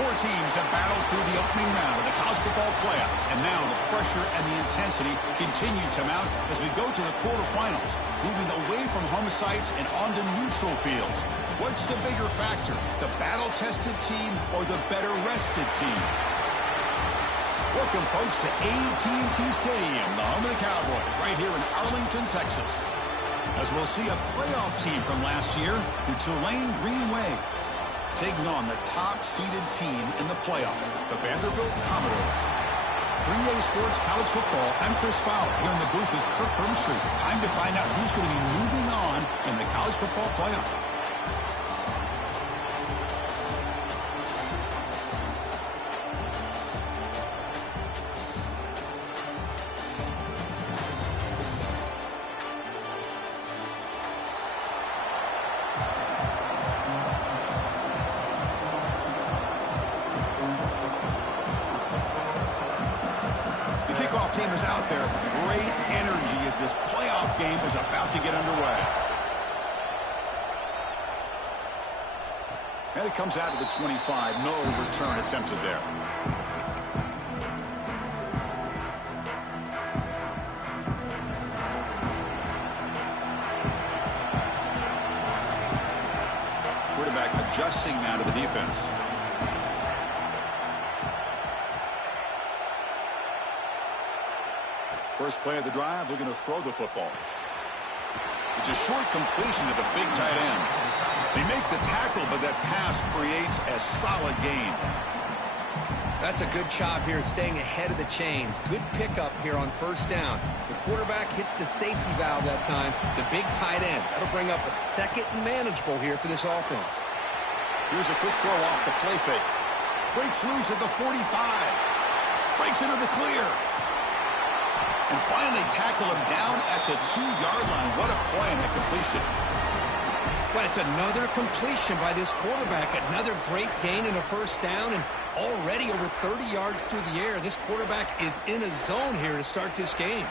Four teams have battled through the opening round of the college football playoff, and now the pressure and the intensity continue to mount as we go to the quarterfinals, moving away from home sites and onto neutral fields. What's the bigger factor, the battle-tested team or the better-rested team? Welcome, folks, to AT&T Stadium, the home of the Cowboys, right here in Arlington, Texas. As we'll see a playoff team from last year, the Tulane Green Wave, taking on the top-seeded team in the playoff, the Vanderbilt Commodores. 3A Sports College Football, I'm Chris Fowler, here in the booth with Kirk Hermstreet. Time to find out who's going to be moving on in the college football playoff. Team is out there. Great energy as this playoff game is about to get underway. And it comes out of the 25. No return attempted there. Quarterback adjusting now to the defense. First play of the drive, looking to throw the football. It's a short completion to the big tight end. They make the tackle, but that pass creates a solid gain. That's a good job here, staying ahead of the chains. Good pickup here on first down. The quarterback hits the safety valve that time, the big tight end. That'll bring up a second and manageable here for this offense. Here's a quick throw off the play fake. Breaks loose at the 45. Breaks into the clear. And finally tackle him down at the 2-yard line. What a play in that completion. But it's another completion by this quarterback. Another great gain in a first down, and already over 30 yards through the air. This quarterback is in a zone here to start this game.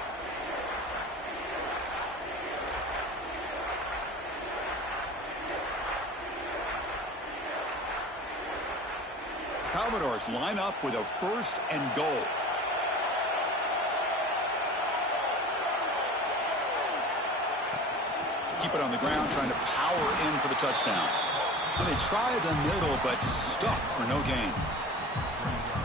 Commodores line up with a first and goal. Keep it on the ground, trying to power in for the touchdown. Well, they try the middle, but stuffed for no gain.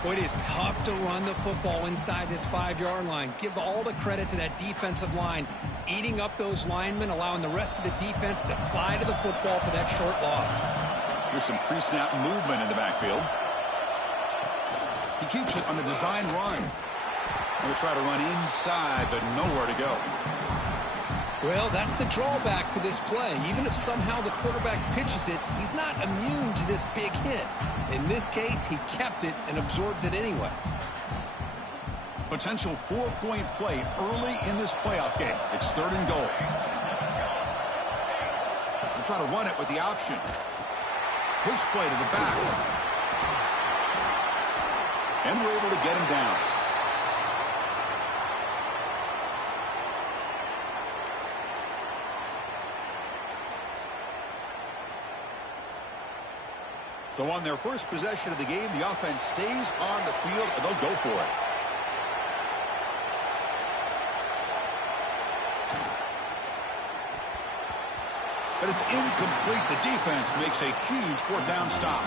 Boy, it is tough to run the football inside this 5-yard line. Give all the credit to that defensive line, eating up those linemen, allowing the rest of the defense to fly to the football for that short loss. Here's some pre-snap movement in the backfield. He keeps it on the design run. He'll try to run inside, but nowhere to go. Well, that's the drawback to this play. Even if somehow the quarterback pitches it, he's not immune to this big hit. In this case, he kept it and absorbed it anyway. Potential 4-point play early in this playoff game. It's third and goal. They'll try to run it with the option. Pitch play to the back. And we're able to get him down. So on their first possession of the game, the offense stays on the field, and they'll go for it. But it's incomplete. The defense makes a huge fourth-down stop.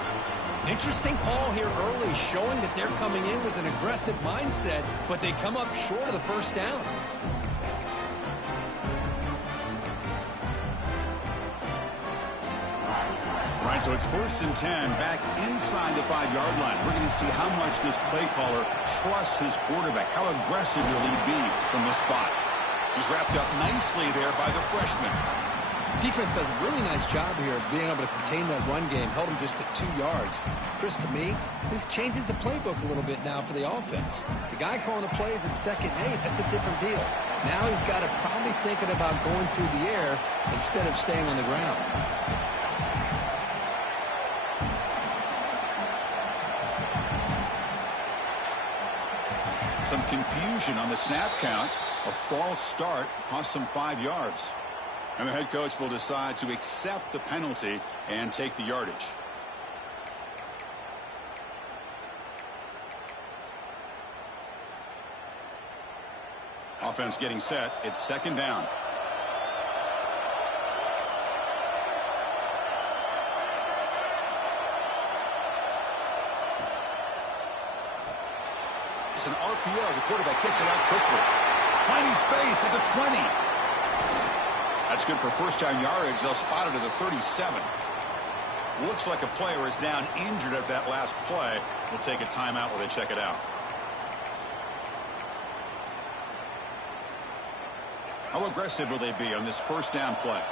Interesting call here early, showing that they're coming in with an aggressive mindset, but they come up short of the first down. Right, so it's first and 10, back inside the 5-yard line. We're going to see how much this play caller trusts his quarterback. How aggressive will he be from this spot? He's wrapped up nicely there by the freshman. Defense does a really nice job here of being able to contain that run game. Held him just at 2 yards. Chris, to me, this changes the playbook a little bit now for the offense. The guy calling the plays at 2nd and 8, that's a different deal. Now he's got to probably thinking about going through the air instead of staying on the ground. Some confusion on the snap count. A false start cost them 5 yards. And the head coach will decide to accept the penalty and take the yardage. offense getting set. It's second down. It's an RPO. The quarterback gets it out quickly. Finding space at the 20. That's good for first down yardage. They'll spot it at the 37. Looks like a player is down injured at that last play. We'll take a timeout while they check it out. How aggressive will they be on this first down play?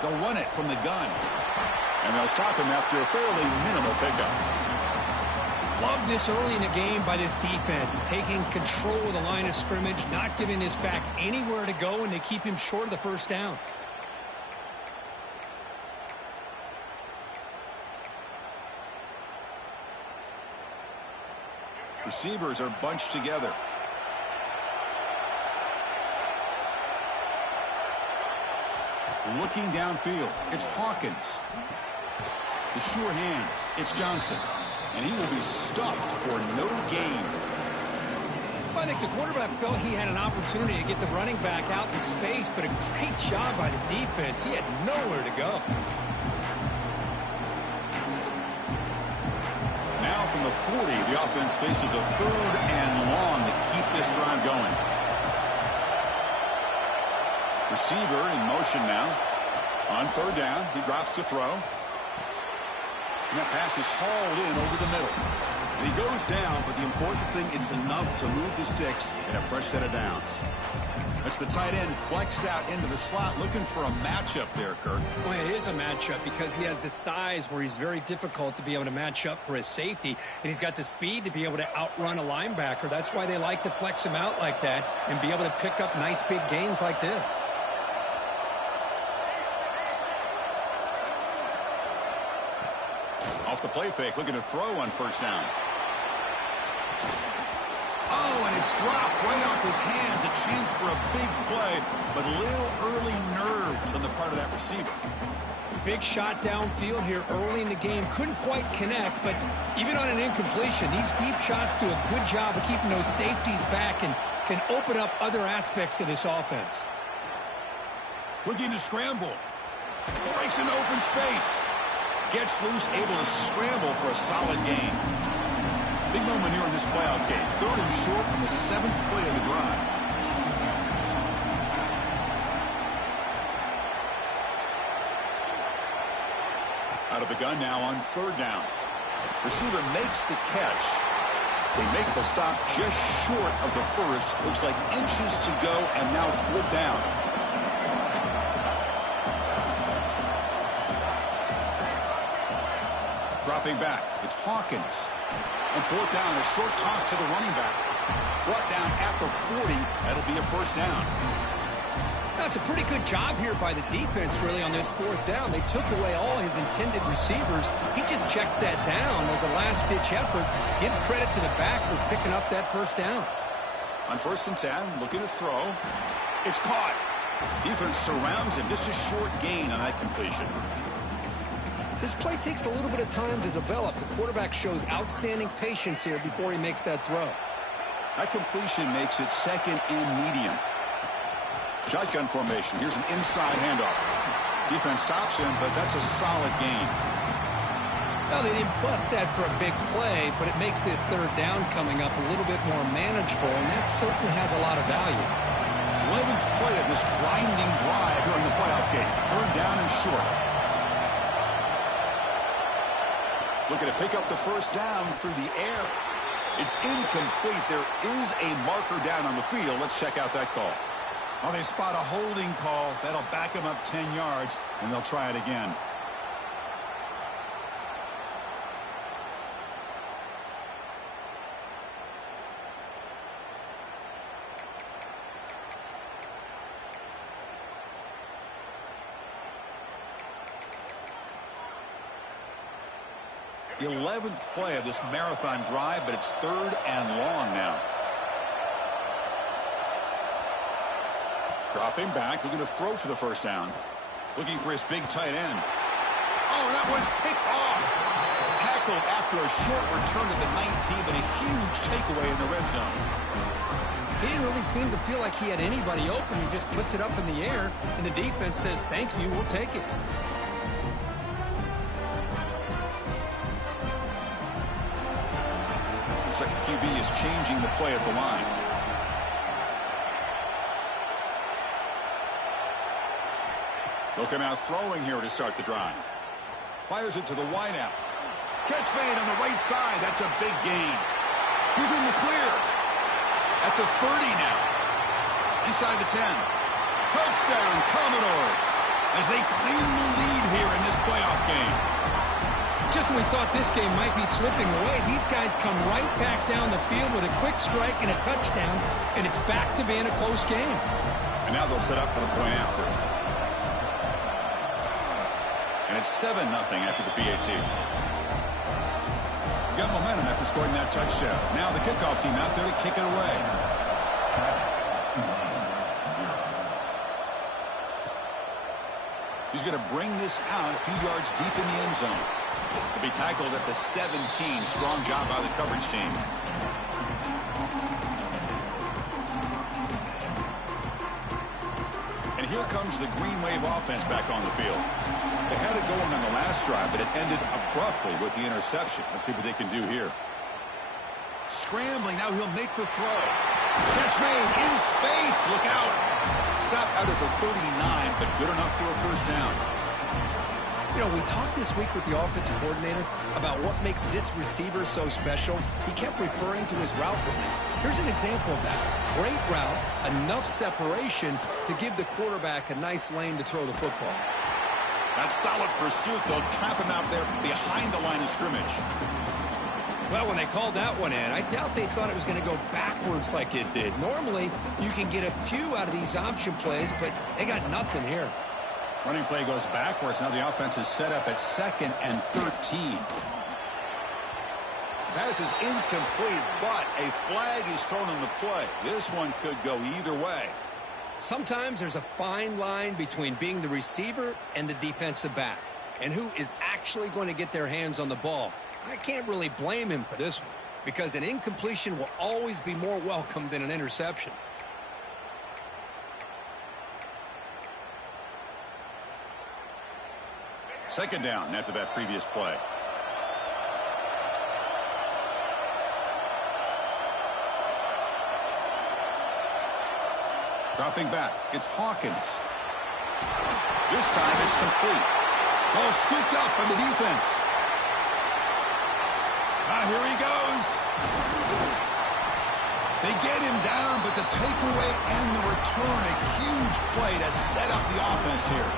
They'll run it from the gun. And they'll stop him after a fairly minimal pickup. Love this early in the game by this defense, taking control of the line of scrimmage, not giving this back anywhere to go, and they keep him short of the first down. Receivers are bunched together. Looking downfield, it's Hawkins. The sure hands, it's Johnson. And he will be stuffed for no gain. I think the quarterback felt he had an opportunity to get the running back out in space, but a great job by the defense. He had nowhere to go. Now from the 40, the offense faces a third and long to keep this drive going. Receiver in motion now. On third down, he drops to throw. And that pass is hauled in over the middle. And he goes down, but the important thing, it's enough to move the sticks and a fresh set of downs. That's the tight end flexed out into the slot, looking for a matchup there, Kirk. Well, it is a matchup because he has the size where he's very difficult to be able to match up for his safety, and he's got the speed to be able to outrun a linebacker. That's why they like to flex him out like that and be able to pick up nice big gains like this. Off the play fake, looking to throw on first down. Oh, and it's dropped right off his hands. A chance for a big play, but little early nerves on the part of that receiver. Big shot downfield here early in the game. Couldn't quite connect, but even on an incompletion, these deep shots do a good job of keeping those safeties back and can open up other aspects of this offense. Looking to scramble. Breaks into open space. Gets loose, able to scramble for a solid gain. Big moment here in this playoff game. Third and short on the 7th play of the drive. Out of the gun now on third down. Receiver makes the catch. They make the stop just short of the first. Looks like inches to go, and now fourth down. Dropping back, it's Hawkins. On fourth down, a short toss to the running back. Brought down at the 40. That'll be a first down. That's a pretty good job here by the defense, really, on this fourth down. They took away all his intended receivers. He just checks that down as a last-ditch effort. Give credit to the back for picking up that first down. On first and 10, looking to throw. It's caught. Defense surrounds him. Just a short gain on that completion. This play takes a little bit of time to develop. The quarterback shows outstanding patience here before he makes that throw. That completion makes it second and medium. Shotgun formation. Here's an inside handoff. Defense stops him, but that's a solid gain. Well, they didn't bust that for a big play, but it makes this third down coming up a little bit more manageable, and that certainly has a lot of value. 11th play of this grinding drive here in the playoff game. Third down and short. Looking to pick up the first down through the air. It's incomplete. There is a marker down on the field. Let's check out that call. Well, they spot a holding call. That'll back them up 10 yards, and they'll try it again. The 11th play of this marathon drive, but it's third and long now. Dropping back, looking to throw for the first down. Looking for his big tight end. Oh, that one's picked off. Tackled after a short return to the 19, but a huge takeaway in the red zone. He didn't really seem to feel like he had anybody open. He just puts it up in the air, and the defense says, thank you, we'll take it. Looks like the QB is changing the play at the line. They'll come out throwing here to start the drive. Fires it to the wideout. Catch made on the right side. That's a big gain. Who's in the clear? At the 30 now. Inside the 10. Touchdown, Commodores, as they claim the lead here in this playoff game. Just when we thought this game might be slipping away, these guys come right back down the field with a quick strike and a touchdown, and it's back to being a close game. And now they'll set up for the point after. And it's 7-0 after the PAT. Got momentum after scoring that touchdown. Now the kickoff team out there to kick it away. He's going to bring this out a few yards deep in the end zone. To be tackled at the 17. Strong job by the coverage team. And here comes the Green Wave offense back on the field. They had it going on the last drive, but it ended abruptly with the interception. Let's see what they can do here. Scrambling, now he'll make the throw. Catch made in space, look out. Stopped out at the 39, but good enough for a first down. You know, we talked this week with the offensive coordinator about what makes this receiver so special. He kept referring to his route running. Here's an example of that. Great route, enough separation to give the quarterback a nice lane to throw the football. That solid pursuit, they'll trap him out there behind the line of scrimmage. Well, when they called that one in, I doubt they thought it was going to go backwards like it did. Normally, you can get a few out of these option plays, but they got nothing here. Running play goes backwards. Now the offense is set up at 2nd and 13. Pass is incomplete, but a flag is thrown in the play. This one could go either way. Sometimes there's a fine line between being the receiver and the defensive back, and who is actually going to get their hands on the ball. I can't really blame him for this one, because an incompletion will always be more welcome than an interception. Second down after that previous play. Dropping back, it's Hawkins. This time it's complete. Ball scooped up by the defense. Here he goes. They get him down, but the takeaway and the return, a huge play to set up the offense here.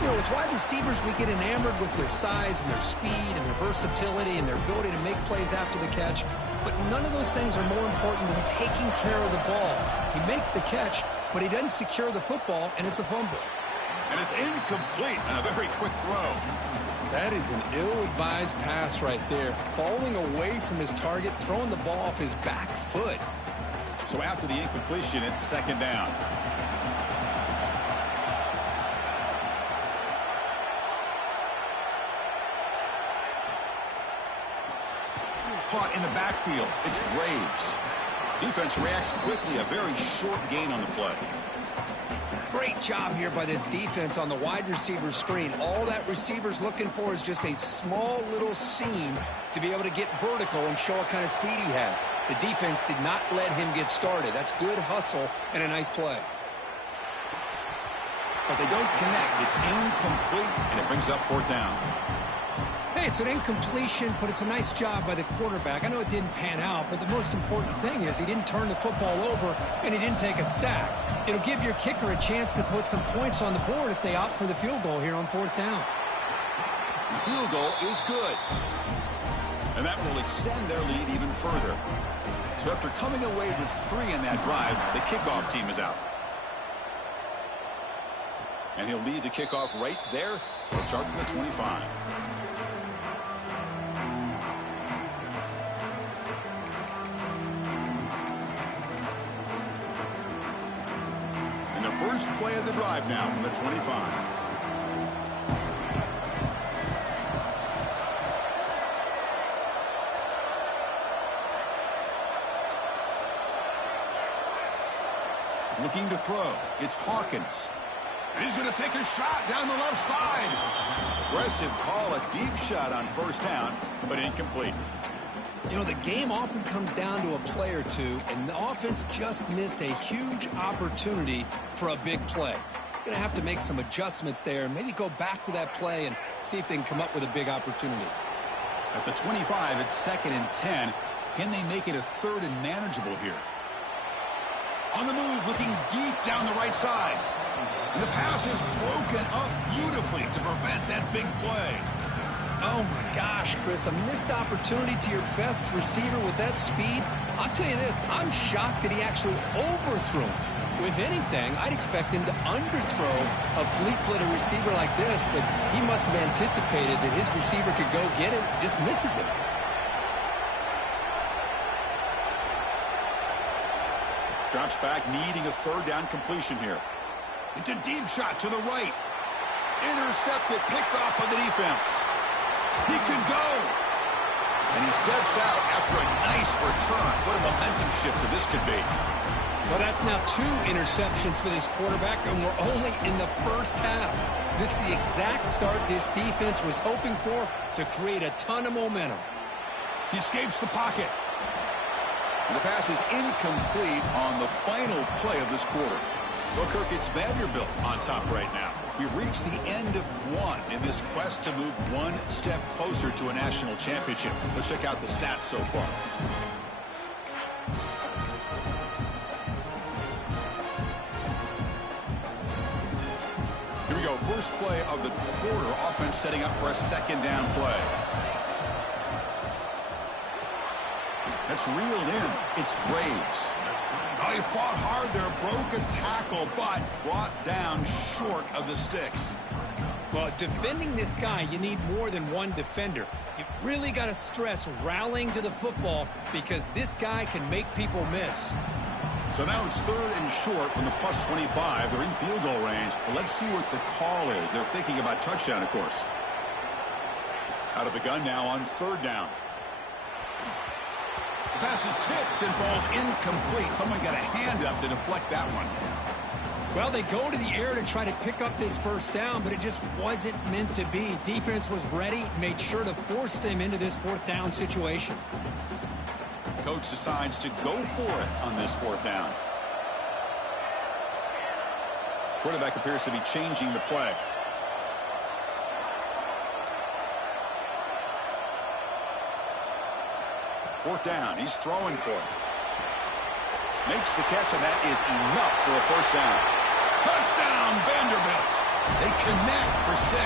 You know, as wide receivers, we get enamored with their size and their speed and their versatility and their ability to make plays after the catch. But none of those things are more important than taking care of the ball. He makes the catch, but he doesn't secure the football, and it's a fumble. And it's incomplete on a very quick throw. That is an ill-advised pass right there. Falling away from his target, throwing the ball off his back foot. So after the incompletion, it's second down. Caught in the backfield. It's Graves. Defense reacts quickly. A very short gain on the play. Great job here by this defense on the wide receiver screen. All that receiver's looking for is just a small little seam to be able to get vertical and show what kind of speed he has. The defense did not let him get started. That's good hustle and a nice play. But they don't connect. It's incomplete, and it brings up fourth down. Hey, it's an incompletion, but it's a nice job by the quarterback. I know it didn't pan out, but the most important thing is he didn't turn the football over, and he didn't take a sack. It'll give your kicker a chance to put some points on the board if they opt for the field goal here on fourth down. The field goal is good. And that will extend their lead even further. So after coming away with 3 in that drive, the kickoff team is out. And he'll lead the kickoff right there. He'll start from the 25. And the first play of the drive now from the 25. Looking to throw. It's Hawkins. And he's going to take a shot down the left side. Aggressive call, a deep shot on first down, but incomplete. You know, the game often comes down to a play or two, and the offense just missed a huge opportunity for a big play. Going to have to make some adjustments there and maybe go back to that play and see if they can come up with a big opportunity. At the 25, it's 2nd and 10. Can they make it a 3rd and manageable here? On the move, looking deep down the right side. And the pass is broken up beautifully to prevent that big play. Oh, my gosh, Chris, a missed opportunity to your best receiver with that speed. I'll tell you this, I'm shocked that he actually overthrew him. If anything, I'd expect him to underthrow a fleet-footed receiver like this, but he must have anticipated that his receiver could go get it, just misses it. Drops back, needing a 3rd down completion here. It's a deep shot to the right. Intercepted, picked off by the defense. He could go. And he steps out after a nice return. What a momentum shifter this could be. Well, that's now 2 interceptions for this quarterback, and we're only in the first half. This is the exact start this defense was hoping for to create a ton of momentum. He escapes the pocket. And the pass is incomplete on the final play of this quarter. Well, Kirk, it's Vanderbilt on top right now. We've reached the end of one in this quest to move one step closer to a national championship. Let's check out the stats so far. Here we go. First play of the quarter. Offense setting up for a 2nd down play. That's reeled in. It's Braves. Oh, he fought hard there, broke a tackle, but brought down short of the sticks. Well, defending this guy, you need more than one defender. You really got to stress rallying to the football because this guy can make people miss. So now it's 3rd and short from the plus 25. They're in field goal range. But let's see what the call is. They're thinking about touchdown, of course. Out of the gun now on 3rd down. The pass is tipped and falls incomplete. Someone got a hand up to deflect that one. Well, they go to the air to try to pick up this first down, but it just wasn't meant to be. Defense was ready, made sure to force them into this 4th down situation. Coach decides to go for it on this 4th down. Quarterback appears to be changing the play. Fourth down. He's throwing for it. Makes the catch, and that is enough for a first down. Touchdown, Vanderbilt. They connect for 6.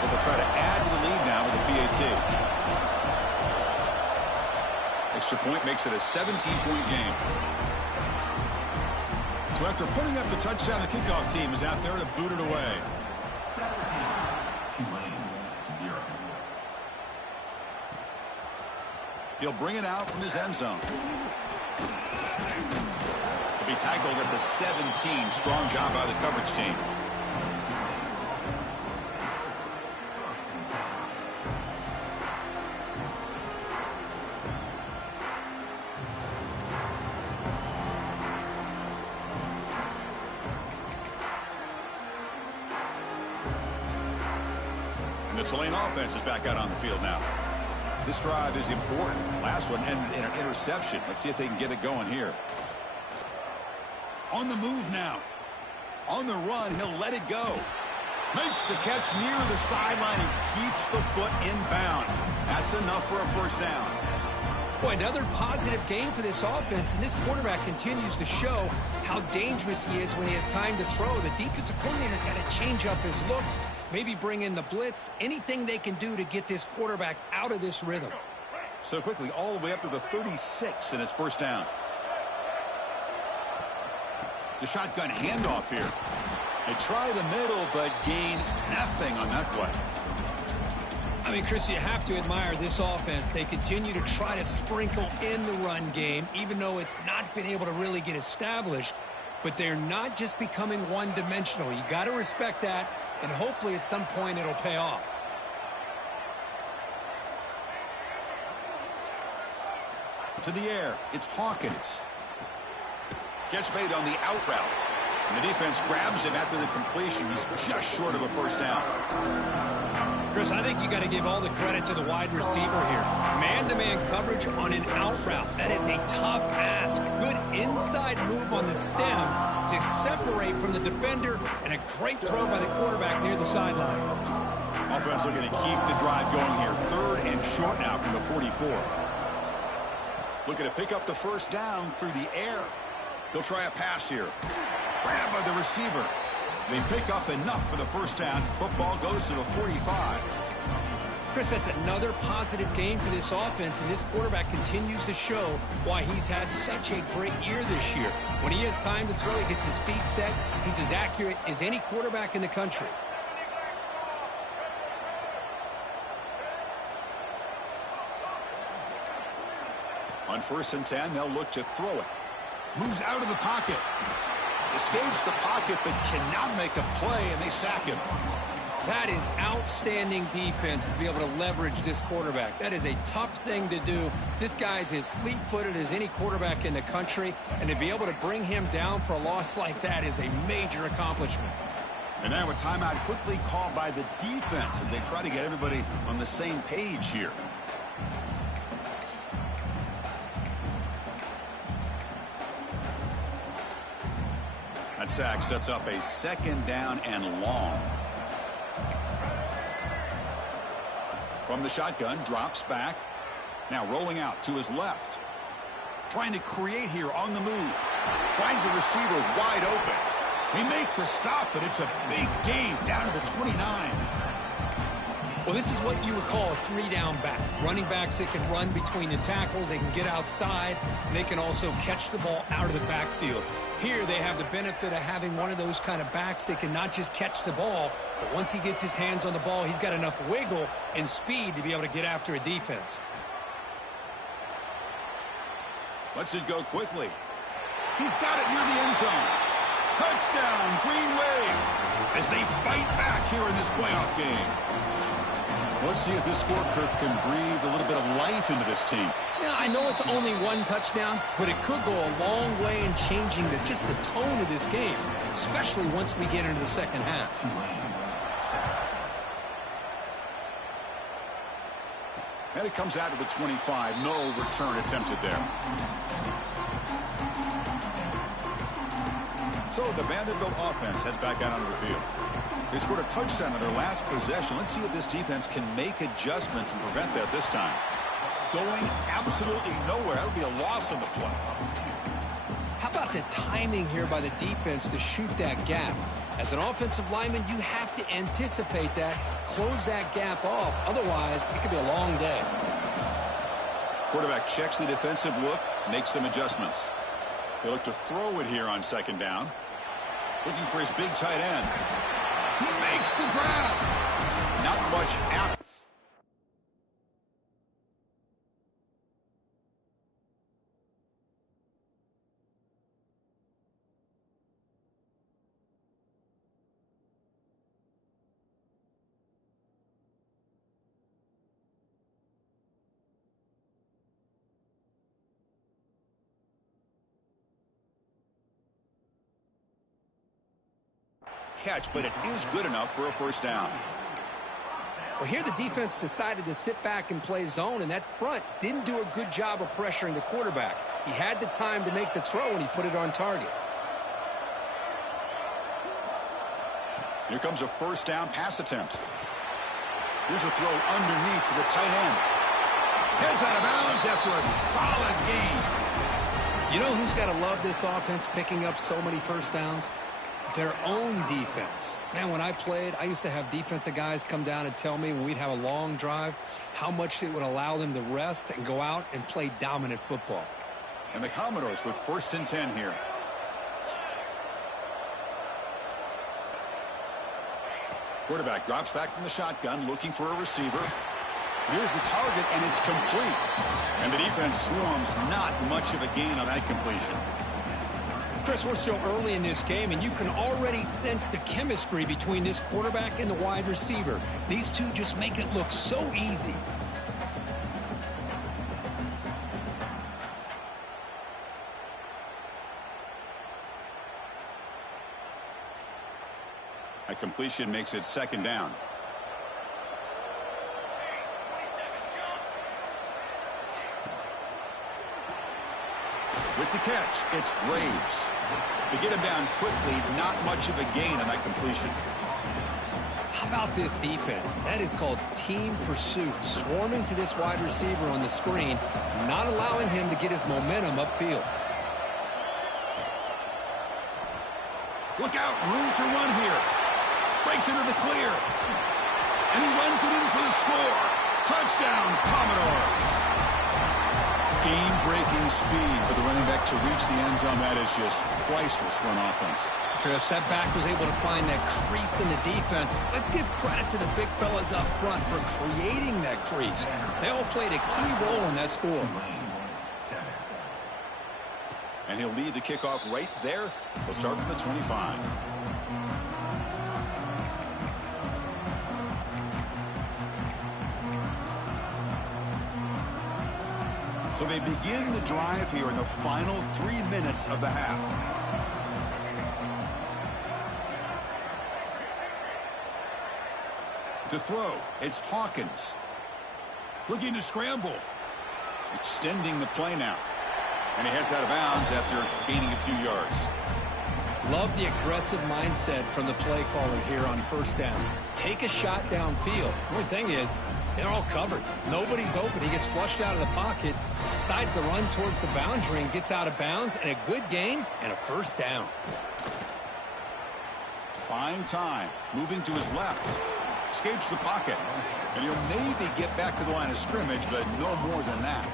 But they'll try to add to the lead now with a PAT. Extra point makes it a 17-point game. So after putting up the touchdown, the kickoff team is out there to boot it away. Tulane, 0. He'll bring it out from his end zone. He'll be tackled at the 17. Strong job by the coverage team. And the Tulane offense is back out on the field now. This drive is important. Last one ended in an interception. Let's see if they can get it going here. On the move now. On the run, he'll let it go. Makes the catch near the sideline and keeps the foot in bounds. That's enough for a first down. Boy, another positive game for this offense, and this quarterback continues to show how dangerous he is when he has time to throw. The defensive coordinator's got to change up his looks, maybe bring in the blitz, anything they can do to get this quarterback out of this rhythm. So quickly, all the way up to the 36 in his first down. The shotgun handoff here. They try the middle, but gain nothing on that play. I mean, Chris, you have to admire this offense. They continue to try to sprinkle in the run game, even though it's not been able to really get established. But they're not just becoming one-dimensional. You got to respect that, and hopefully at some point it'll pay off. To the air, it's Hawkins. Catch made on the out route. And the defense grabs him after the completion. He's just short of a first down. Chris, I think you got to give all the credit to the wide receiver here. Man-to-man coverage on an out route. That is a tough ask. Good inside move on the stem to separate from the defender, and a great throw by the quarterback near the sideline. Offense looking to keep the drive going here. 3rd and short now from the 44. Looking to pick up the first down through the air. He'll try a pass here. Grabbed by the receiver. They pick up enough for the first down. Football goes to the 45. Chris, that's another positive game for this offense, and this quarterback continues to show why he's had such a great year this year. When he has time to throw, he gets his feet set. He's as accurate as any quarterback in the country. On 1st and 10, they'll look to throw it. Moves out of the pocket. Escapes the pocket, but cannot make a play, and they sack him. That is outstanding defense to be able to leverage this quarterback. That is a tough thing to do. This guy's as fleet-footed as any quarterback in the country, and to be able to bring him down for a loss like that is a major accomplishment. And now a timeout quickly called by the defense as they try to get everybody on the same page here. That sack sets up a 2nd down and long. From the shotgun, drops back. Now rolling out to his left. Trying to create here on the move. Finds the receiver wide open. They make the stop, but it's a big gain down to the 29. Well, this is what you would call a 3-down back. Running backs that can run between the tackles, they can get outside, and they can also catch the ball out of the backfield. Here they have the benefit of having one of those kind of backs that can not just catch the ball, but once he gets his hands on the ball, he's got enough wiggle and speed to be able to get after a defense. Lets it go quickly. He's got it near the end zone. Touchdown, Green Wave, as they fight back here in this playoff game. Let's see if this score, Kirk, can breathe a little bit of life into this team. Now, I know it's only one touchdown, but it could go a long way in changing just the tone of this game, especially once we get into the second half. And it comes out to the 25. No return attempted there. So the Vanderbilt offense heads back out onto the field. They scored a touchdown in their last possession. Let's see if this defense can make adjustments and prevent that this time. Going absolutely nowhere. That would be a loss on the play. How about the timing here by the defense to shoot that gap? As an offensive lineman, you have to anticipate that, close that gap off. Otherwise, it could be a long day. Quarterback checks the defensive look, makes some adjustments. They look to throw it here on 2nd down. Looking for his big tight end. He makes the grab. Not much after. Catch, but it is good enough for a first down. Well, here the defense decided to sit back and play zone, and that front didn't do a good job of pressuring the quarterback. He had the time to make the throw, and he put it on target. Here comes a first down pass attempt. Here's a throw underneath to the tight end. Heads out of bounds after a solid gain. You know who's got to love this offense picking up so many first downs? Their own defense. Man, when I played, I used to have defensive guys come down and tell me when we'd have a long drive how much it would allow them to rest and go out and play dominant football. And the Commodores with 1st and 10 here. Quarterback drops back from the shotgun, looking for a receiver. Here's the target, and it's complete. And the defense swarms, not much of a gain on that completion. Chris, we're still early in this game, and you can already sense the chemistry between this quarterback and the wide receiver. These two just make it look so easy. A completion makes it second down. With the catch, it's Graves. To get him down quickly, not much of a gain on that completion. How about this defense? That is called team pursuit. Swarming to this wide receiver on the screen, not allowing him to get his momentum upfield. Look out, room to run here. Breaks into the clear. And he runs it in for the score. Touchdown, Commodores. Game-breaking speed for the running back to reach the end zone. That is just priceless for an offense. Chris, that back was able to find that crease in the defense. Let's give credit to the big fellas up front for creating that crease. They all played a key role in that score. And he'll lead the kickoff right there. He'll start from the 25. So they begin the drive here in the final 3 minutes of the half. To throw, it's Hawkins. Looking to scramble. Extending the play now. And he heads out of bounds after gaining a few yards. Love the aggressive mindset from the play caller here on first down. Take a shot downfield. The only thing is, they're all covered. Nobody's open. He gets flushed out of the pocket, decides to run towards the boundary and gets out of bounds, and a good gain and a first down. Buying time. Moving to his left. Escapes the pocket. And he'll maybe get back to the line of scrimmage, but no more than that.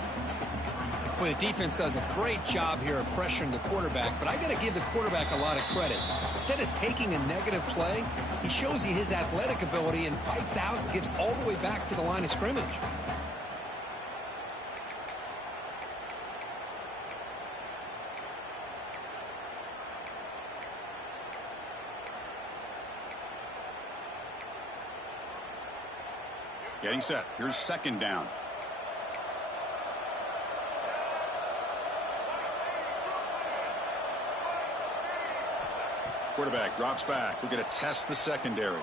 Well, the defense does a great job here of pressuring the quarterback, but I got to give the quarterback a lot of credit. Instead of taking a negative play, he shows you his athletic ability and fights out and gets all the way back to the line of scrimmage. Getting set. Here's second down. Quarterback drops back. We're going to test the secondary.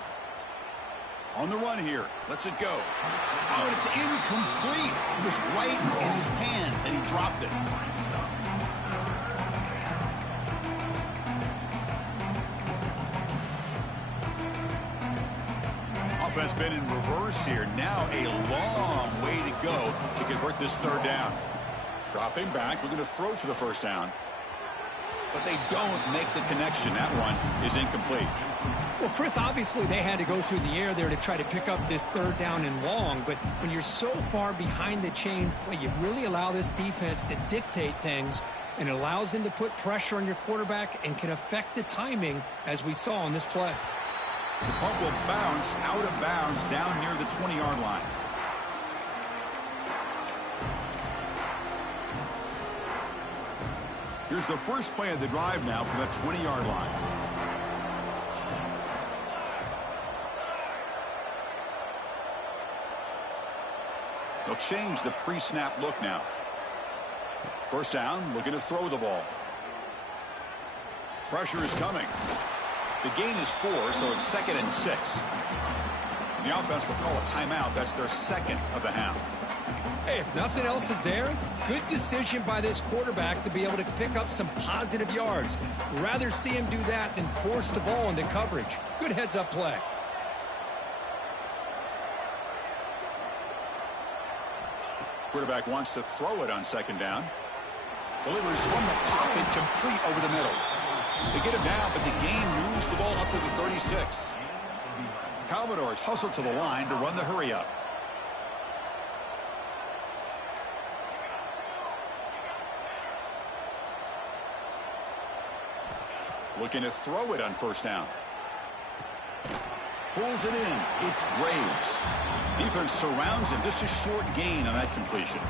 On the run here. Lets it go. Oh, it's incomplete. It was right in his hands, and he dropped it. Offense been in reverse here. Now a long way to go to convert this third down. Dropping back. We're going to throw for the first down. But they don't make the connection. That one is incomplete. Well, Chris, obviously they had to go through the air there to try to pick up this third down and long. But when you're so far behind the chains, boy, you really allow this defense to dictate things. And it allows them to put pressure on your quarterback and can affect the timing, as we saw on this play. The punt will bounce out of bounds down near the 20-yard line. Here's the first play of the drive now from the 20-yard line. They'll change the pre-snap look now. First down, looking to throw the ball. Pressure is coming. The gain is 4, so it's 2nd and 6. The offense will call a timeout. That's their second of the half. Hey, if nothing else is there, good decision by this quarterback to be able to pick up some positive yards. Rather see him do that than force the ball into coverage. Good heads-up play. Quarterback wants to throw it on second down. Delivers from the pocket, complete over the middle. They get him down, but the gain moves the ball up to the 36. Commodores hustle to the line to run the hurry-up. Looking to throw it on first down. Pulls it in. It's Graves. Defense surrounds him. Just a short gain on that completion.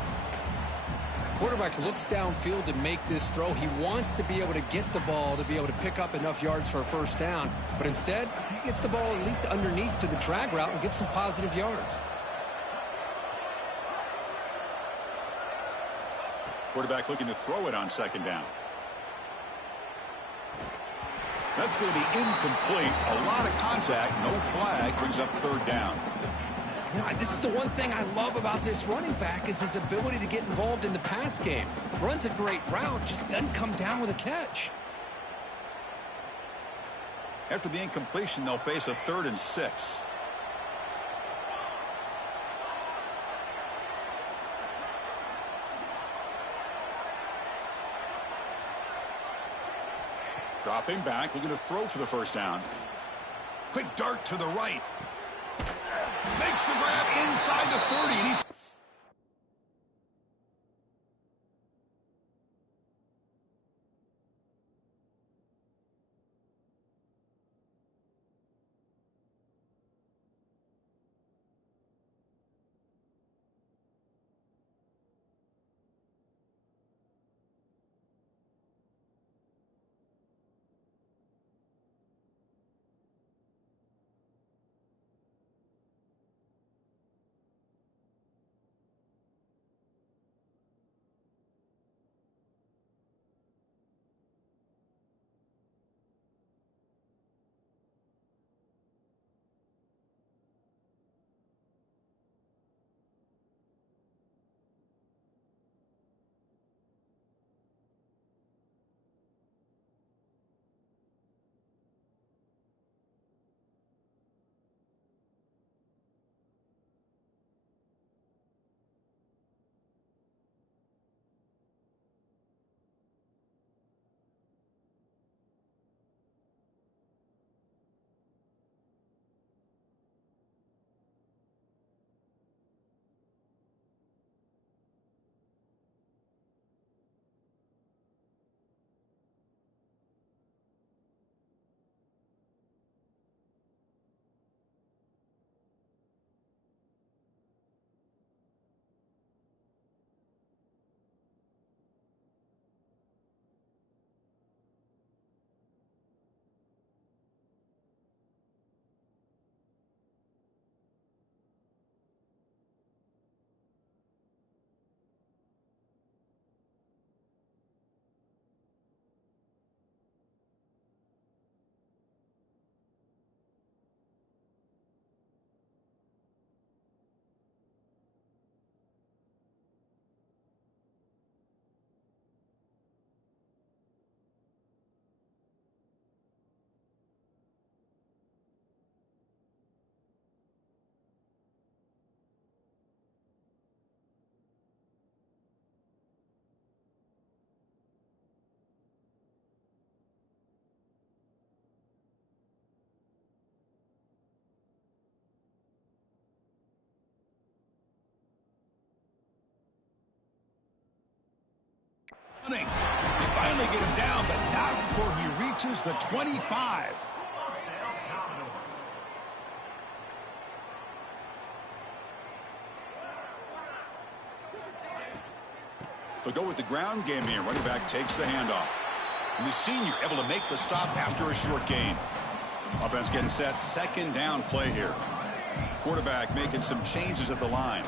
Quarterback looks downfield to make this throw. He wants to be able to get the ball to be able to pick up enough yards for a first down. But instead, he gets the ball at least underneath to the drag route and gets some positive yards. Quarterback looking to throw it on second down. That's going to be incomplete. A lot of contact. No flag. Brings up third down. You know, this is the one thing I love about this running back is his ability to get involved in the pass game. Runs a great route, just doesn't come down with a catch. After the incompletion, they'll face a 3rd and 6. Dropping back, looking to throw for the first down. Quick dart to the right. Makes the grab inside the 30, and he's... They finally get him down, but not before he reaches the 25. They'll go with the ground game here. Running back takes the handoff. And the senior able to make the stop after a short gain. Offense getting set. 2nd down play here. Quarterback making some changes at the line.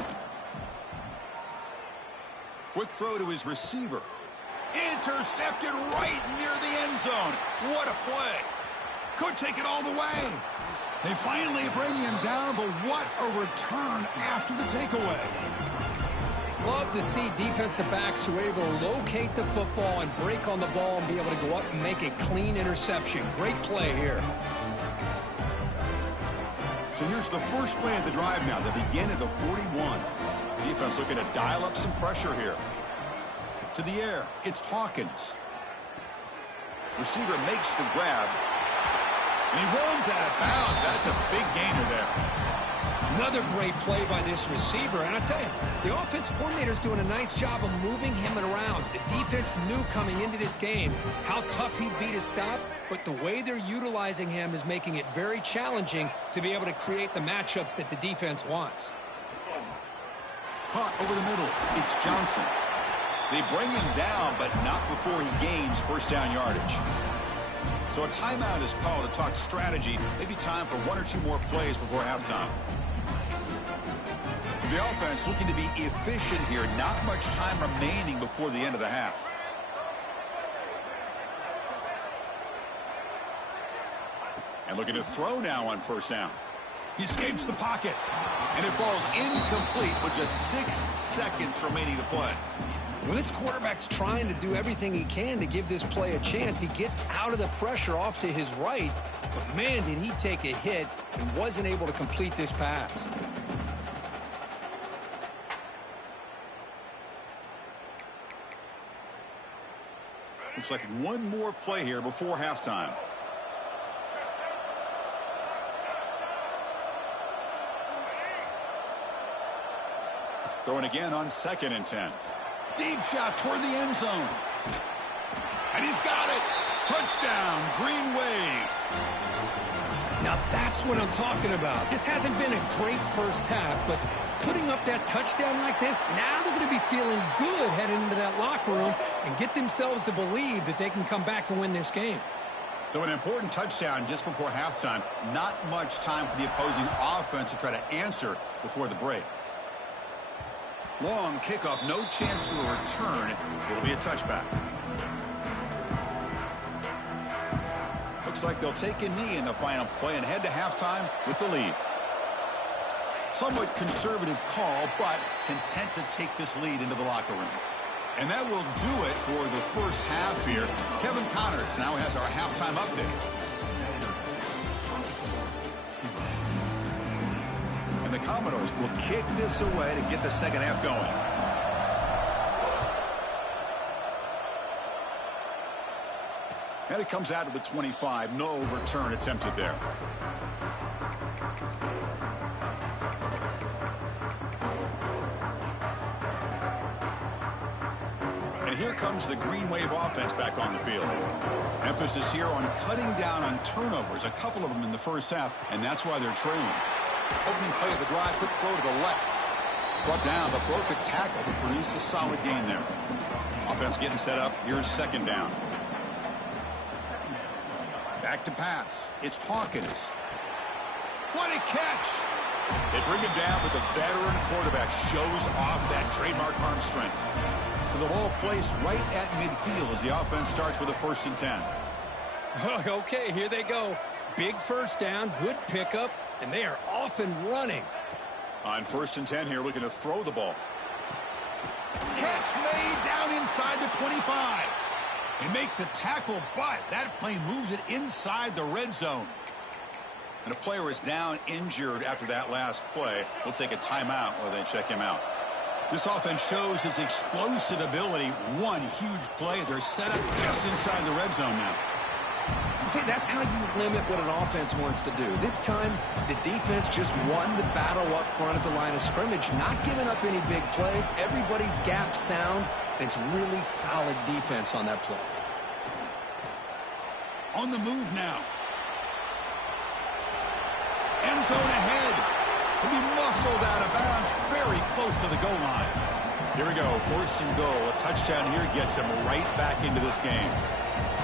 Quick throw to his receiver. Intercepted right near the end zone. What a play. Could take it all the way. They finally bring him down, but what a return after the takeaway. Love to see defensive backs who are able to locate the football and break on the ball and be able to go up and make a clean interception. Great play here. So here's the first play of the drive now. They begin at the 41. Defense looking to dial up some pressure here. To the air, it's Hawkins. Receiver makes the grab. And he runs out of bounds. That's a big gainer there. Another great play by this receiver. And I tell you, the offense coordinator's doing a nice job of moving him around. The defense knew coming into this game how tough he'd be to stop, but the way they're utilizing him is making it very challenging to be able to create the matchups that the defense wants. Caught over the middle. It's Johnson. They bring him down, but not before he gains first down yardage. So a timeout is called to talk strategy. Maybe time for 1 or 2 more plays before halftime. So the offense looking to be efficient here. Not much time remaining before the end of the half. And looking to throw now on first down. He escapes the pocket. And it falls incomplete with just 6 seconds remaining to play. When this quarterback's trying to do everything he can to give this play a chance, he gets out of the pressure off to his right. But, man, did he take a hit and wasn't able to complete this pass. Looks like one more play here before halftime. Throwing again on 2nd and 10. Deep shot toward the end zone. And he's got it. Touchdown, Green Wave. Now that's what I'm talking about. This hasn't been a great first half, but putting up that touchdown like this, now they're going to be feeling good heading into that locker room and get themselves to believe that they can come back and win this game. So an important touchdown just before halftime. Not much time for the opposing offense to try to answer before the break. Long kickoff, no chance for a return. It'll be a touchback. Looks like they'll take a knee in the final play and head to halftime with the lead. Somewhat conservative call, but content to take this lead into the locker room. And that will do it for the first half here. Kevin Connors now has our halftime update. And the Commodores will kick this away to get the second half going. And it comes out of the 25. No return attempted there. And here comes the Green Wave offense back on the field. Emphasis here on cutting down on turnovers, a couple of them in the first half, and that's why they're trailing. Opening play of the drive, quick throw to the left. Brought down, but broke a tackle to produce a solid gain there. Offense getting set up. Here's 2nd down. Back to pass. It's Hawkins. What a catch! They bring him down, but the veteran quarterback shows off that trademark arm strength. So the ball placed right at midfield as the offense starts with a 1st and 10. Okay, here they go. Big first down, good pickup, and they are off and running. On 1st and 10 here, looking to throw the ball. Catch made down inside the 25. They make the tackle, but that play moves it inside the red zone. And a player is down injured after that last play. We'll take a timeout while they check him out. This offense shows its explosive ability. One huge play. They're set up just inside the red zone now. See, that's how you limit what an offense wants to do. This time, the defense just won the battle up front at the line of scrimmage, not giving up any big plays. Everybody's gap sound. It's really solid defense on that play. On the move now. End zone ahead. To be muscled out of bounds, very close to the goal line. Here we go, 1st and goal. A touchdown here gets them right back into this game.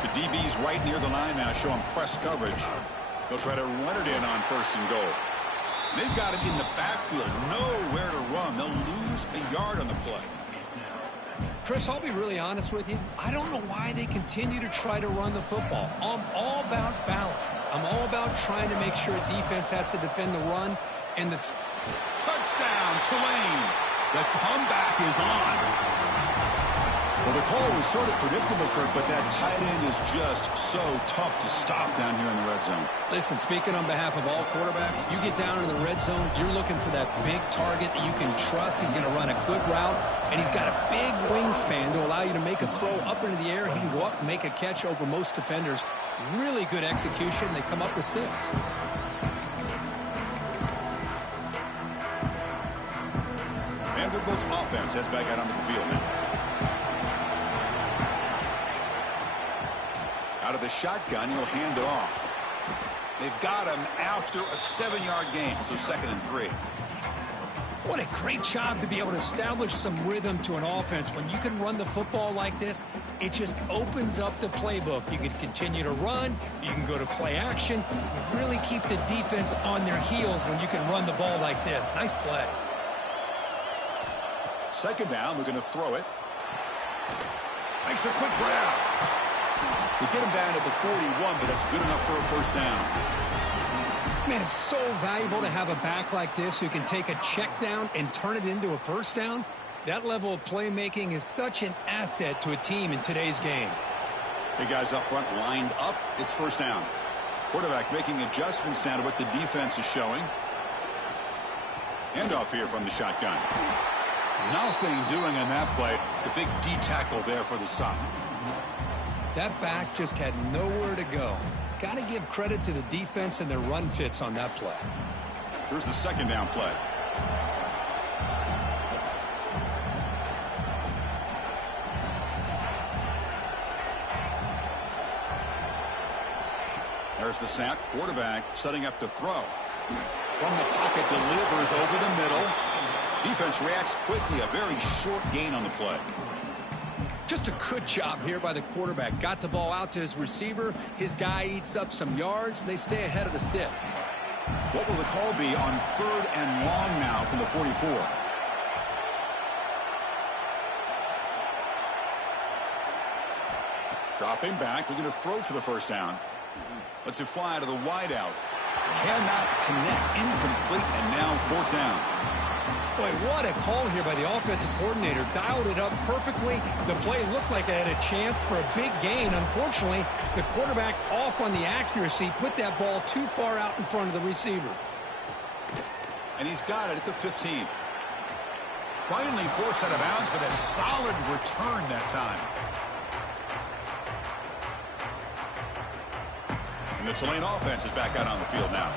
The DB's right near the line now, showing press coverage. They'll try to run it in on 1st and goal. They've got him in the backfield, nowhere to run. They'll lose a yard on the play. Chris, I'll be really honest with you. I don't know why they continue to try to run the football. I'm all about balance. I'm all about trying to make sure defense has to defend the run. And the touchdown, Tulane. The comeback is on. Well, the call was sort of predictable, Kirk, but that tight end is just so tough to stop down here in the red zone. Listen, speaking on behalf of all quarterbacks, you get down in the red zone, you're looking for that big target that you can trust. He's going to run a good route, and he's got a big wingspan to allow you to make a throw up into the air. He can go up and make a catch over most defenders. Really good execution. They come up with 6. Vanderbilt's offense heads back out onto the field now. Out of the shotgun, he'll hand it off. They've got him after a 7-yard gain, so 2nd and 3. What a great job to be able to establish some rhythm to an offense. When you can run the football like this, it just opens up the playbook. You can continue to run. You can go to play action. You really keep the defense on their heels when you can run the ball like this. Nice play. 2nd down, we're going to throw it. Makes a quick grab. They get him down at the 41, but that's good enough for a first down. Man, it's so valuable to have a back like this who can take a check down and turn it into a first down. That level of playmaking is such an asset to a team in today's game. Big guys up front lined up. It's first down. Quarterback making adjustments down to what the defense is showing. Handoff here from the shotgun. Nothing doing on that play. The big D tackle there for the stop. That back just had nowhere to go. Got to give credit to the defense and their run fits on that play. Here's the second down play. There's the snap. Quarterback setting up to throw. From the pocket, delivers over the middle. Defense reacts quickly. A very short gain on the play. Just a good job here by the quarterback. Got the ball out to his receiver. His guy eats up some yards, and they stay ahead of the sticks. What will the call be on 3rd and long now from the 44? Dropping back, looking to throw for the first down. Lets it fly to the wideout. Cannot connect, incomplete, and now 4th down. Boy, what a call here by the offensive coordinator. Dialed it up perfectly. The play looked like it had a chance for a big gain. Unfortunately, the quarterback off on the accuracy, put that ball too far out in front of the receiver. And he's got it at the 15. Finally forced out of bounds, but a solid return that time. And the Tulane offense is back out on the field now.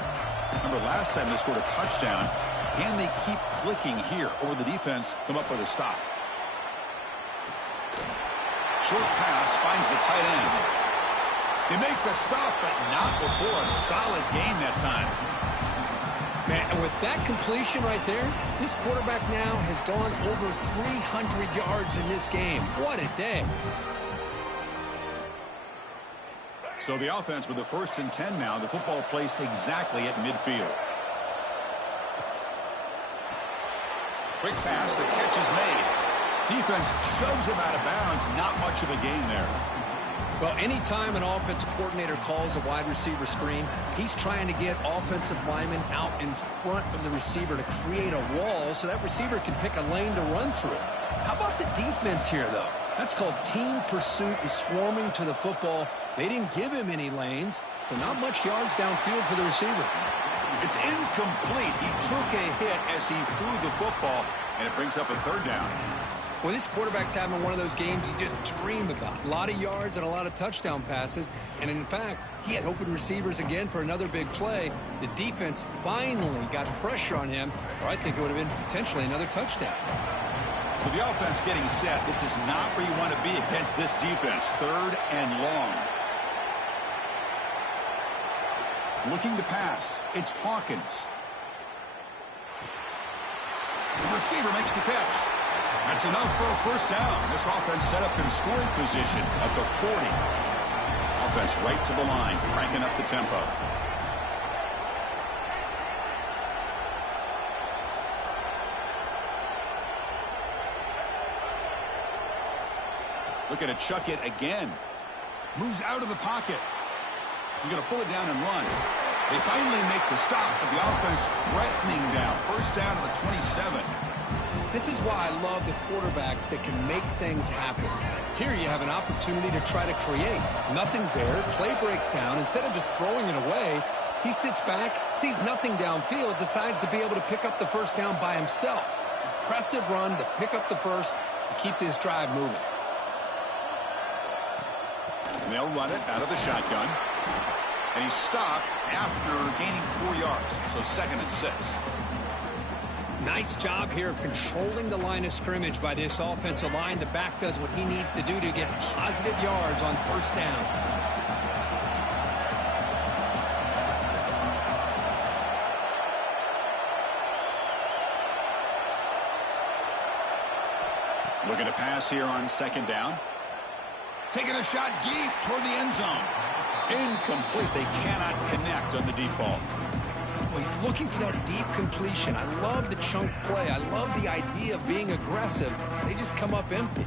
Remember, last time they scored a touchdown. Can they keep clicking here, or the defense come up with a stop? Short pass finds the tight end. They make the stop, but not before a solid gain that time. Man, and with that completion right there, this quarterback now has gone over 300 yards in this game. What a day. So the offense with the 1st and 10 now. The football placed exactly at midfield. Quick pass, the catch is made. Defense shoves him out of bounds. Not much of a gain there. Well, anytime an offensive coordinator calls a wide receiver screen, he's trying to get offensive linemen out in front of the receiver to create a wall so that receiver can pick a lane to run through. How about the defense here, though? That's called team pursuit and swarming to the football. They didn't give him any lanes, so not much yards downfield for the receiver. It's incomplete. He took a hit as he threw the football, and it brings up a 3rd down. Well, this quarterback's having one of those games you just dream about. A lot of yards and a lot of touchdown passes. And in fact, he had open receivers again for another big play. The defense finally got pressure on him, or I think it would have been potentially another touchdown. So the offense getting set. This is not where you want to be against this defense. 3rd and long. Looking to pass. It's Hawkins. The receiver makes the catch. That's enough for a first down. This offense set up in scoring position at the 40. Offense right to the line, cranking up the tempo. Looking to chuck it again. Moves out of the pocket. He's going to pull it down and run. They finally make the stop, but the offense threatening now. First down to the 27. This is why I love the quarterbacks that can make things happen. Here you have an opportunity to try to create. Nothing's there. Play breaks down. Instead of just throwing it away, he sits back, sees nothing downfield, decides to be able to pick up the first down by himself. Impressive run to pick up the first and keep this drive moving. And they'll run it out of the shotgun. And he stopped after gaining 4 yards. So 2nd and 6. Nice job here of controlling the line of scrimmage by this offensive line. The back does what he needs to do to get positive yards on first down. Looking to pass here on 2nd down. Taking a shot deep toward the end zone. Incomplete. They cannot connect on the deep ball. Well, he's looking for that deep completion. I love the chunk play. I love the idea of being aggressive. They just come up empty.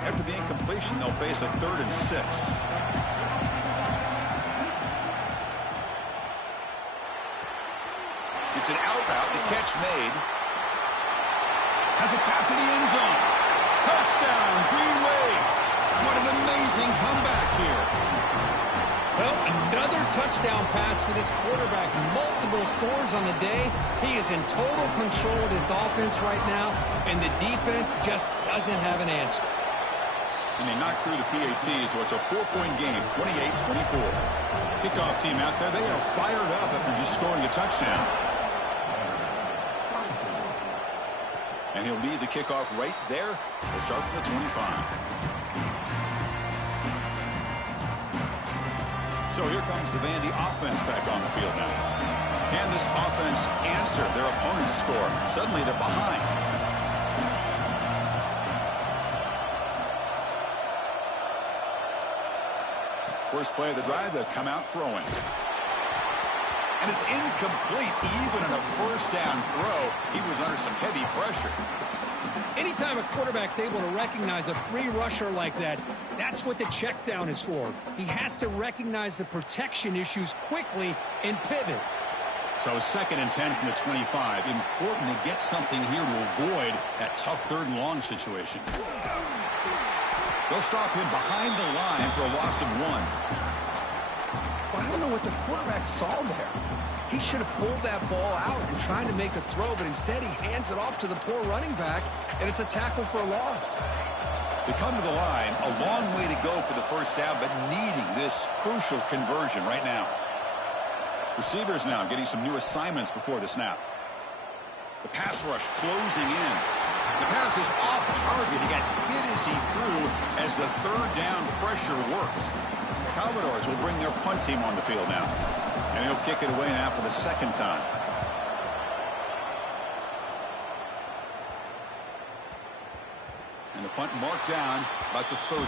After the incompletion, they'll face a 3rd and 6. It's an out route. The catch made. Has it back to the end zone. Touchdown, Green Wave. What an amazing comeback here. Well, another touchdown pass for this quarterback. Multiple scores on the day. He is in total control of this offense right now, and the defense just doesn't have an answer. And they knocked through the PAT, so it's a 4-point game, 28-24. Kickoff team out there, they are fired up after just scoring a touchdown. And he'll lead the kickoff right there. We'll start from the 25. So here comes the Vandy offense back on the field now. Can this offense answer their opponent's score? Suddenly they're behind. First play of the drive, they'll come out throwing. And it's incomplete. Even on a first down throw, he was under some heavy pressure. Anytime a quarterback's able to recognize a free rusher like that, that's what the check down is for. He has to recognize the protection issues quickly and pivot. So 2nd and 10 from the 25. Important to get something here to avoid that tough 3rd and long situation. They'll stop him behind the line for a loss of 1. Well, I don't know what the quarterback saw there. He should have pulled that ball out and tried to make a throw, but instead he hands it off to the poor running back, and it's a tackle for a loss. They come to the line, a long way to go for the first down, but needing this crucial conversion right now. Receivers now getting some new assignments before the snap. The pass rush closing in. The pass is off target. He got hit as he threw as the 3rd down pressure works. The Commodores will bring their punt team on the field now. And he'll kick it away now for the 2nd time. And the punt marked down about the 30.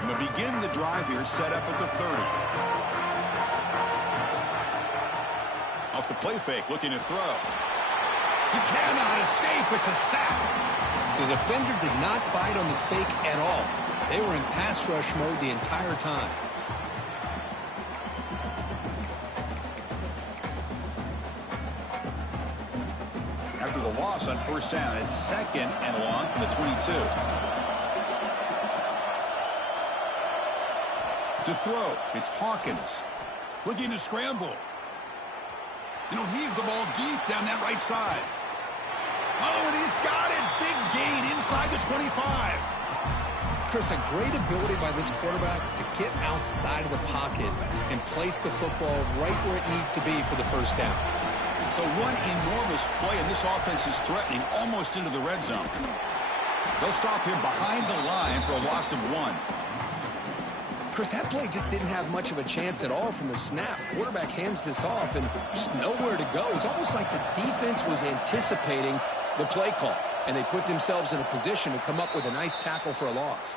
And they'll begin the drive here, set up at the 30. Off the play fake, looking to throw. He cannot escape. It's a sack. The defender did not bite on the fake at all. They were in pass rush mode the entire time. After the loss on first down, it's 2nd and long from the 22. To throw, it's Hawkins. Looking to scramble. And he'll heave the ball deep down that right side. Oh, and he's got it. Big gain inside the 25. Chris, a great ability by this quarterback to get outside of the pocket and place the football right where it needs to be for the first down. So one enormous play, and this offense is threatening almost into the red zone. They'll stop him behind the line for a loss of 1. Chris, that play just didn't have much of a chance at all from the snap. Quarterback hands this off and just nowhere to go. It's almost like the defense was anticipating the play call, and they put themselves in a position to come up with a nice tackle for a loss.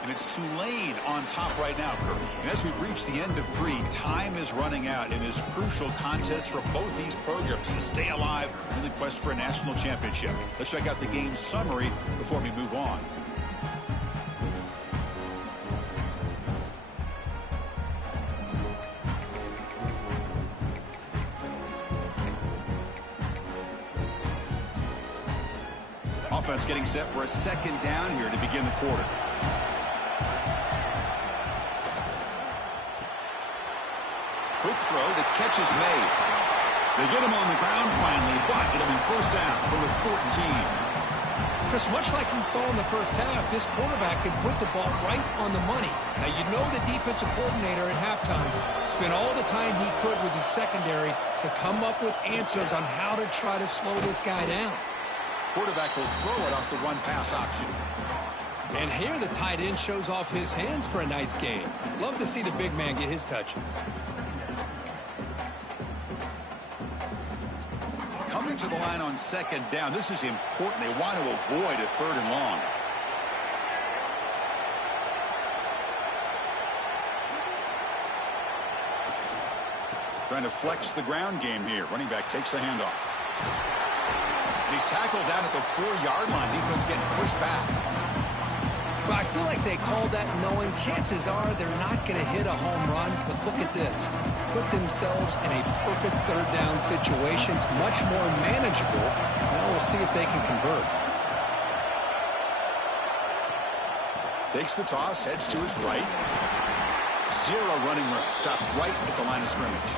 And it's Tulane on top right now, Kirk. And as we reach the end of 3, time is running out in this crucial contest for both these programs to stay alive in the quest for a national championship. Let's check out the game summary before we move on. Offense getting set for a 2nd down here to begin the quarter. Quick throw, the catch is made. They get him on the ground finally, but it'll be first down from the 14. Chris, much like we saw in the first half, this quarterback can put the ball right on the money. Now, you know the defensive coordinator at halftime spent all the time he could with his secondary to come up with answers on how to try to slow this guy down. Quarterback will throw it off the run-pass option. And here the tight end shows off his hands for a nice game. Love to see the big man get his touches. Coming to the line on 2nd down. This is important. They want to avoid a 3rd and long. Trying to flex the ground game here. Running back takes the handoff. He's tackled down at the 4-yard line. Defense getting pushed back. Well, I feel like they called that knowing chances are they're not going to hit a home run, but look at this. Put themselves in a perfect third down situation. It's much more manageable. Now we'll see if they can convert. Takes the toss, heads to his right. Zero running room. Stopped right at the line of scrimmage.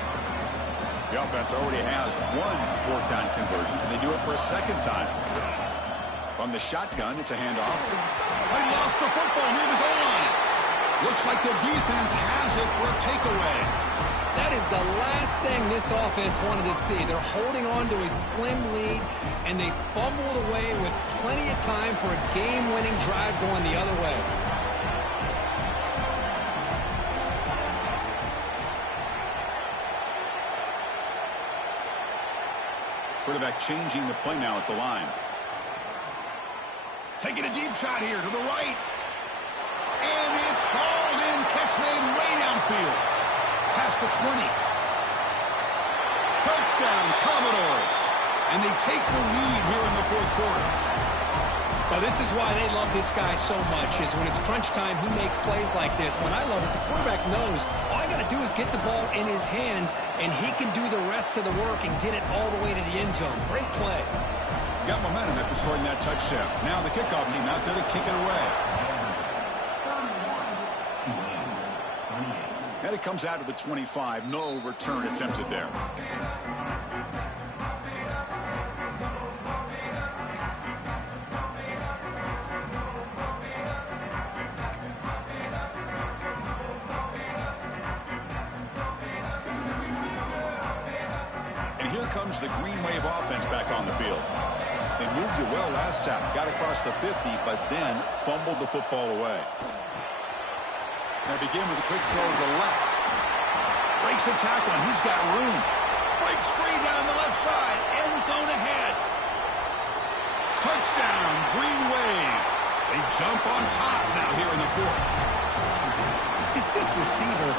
The offense already has one fourth down conversion. Can they do it for a second time? From the shotgun, it's a handoff. They lost the football near the goal line. Looks like the defense has it for a takeaway. That is the last thing this offense wanted to see. They're holding on to a slim lead, and they fumbled away with plenty of time for a game-winning drive going the other way. Quarterback changing the play now at the line. Taking a deep shot here to the right. And it's hauled in. Catch made way downfield. Past the 20. Touchdown, Commodores. And they take the lead here in the fourth quarter. Now, this is why they love this guy so much, is when it's crunch time, he makes plays like this. What I love is the quarterback knows all I got to do is get the ball in his hands, and he can do the rest of the work and get it all the way to the end zone. Great play. Got momentum after scoring that touchdown. Now the kickoff team out there to kick it away. And it comes out of the 25. No return attempted there. And here comes the Green Wave offense back on the field. They moved it well last time. Got across the 50, but then fumbled the football away. They begin with a quick throw to the left. Breaks a tackle, and he's got room. Breaks free down the left side. End zone ahead. Touchdown, Green Wave. They jump on top now here in the fourth. This receiver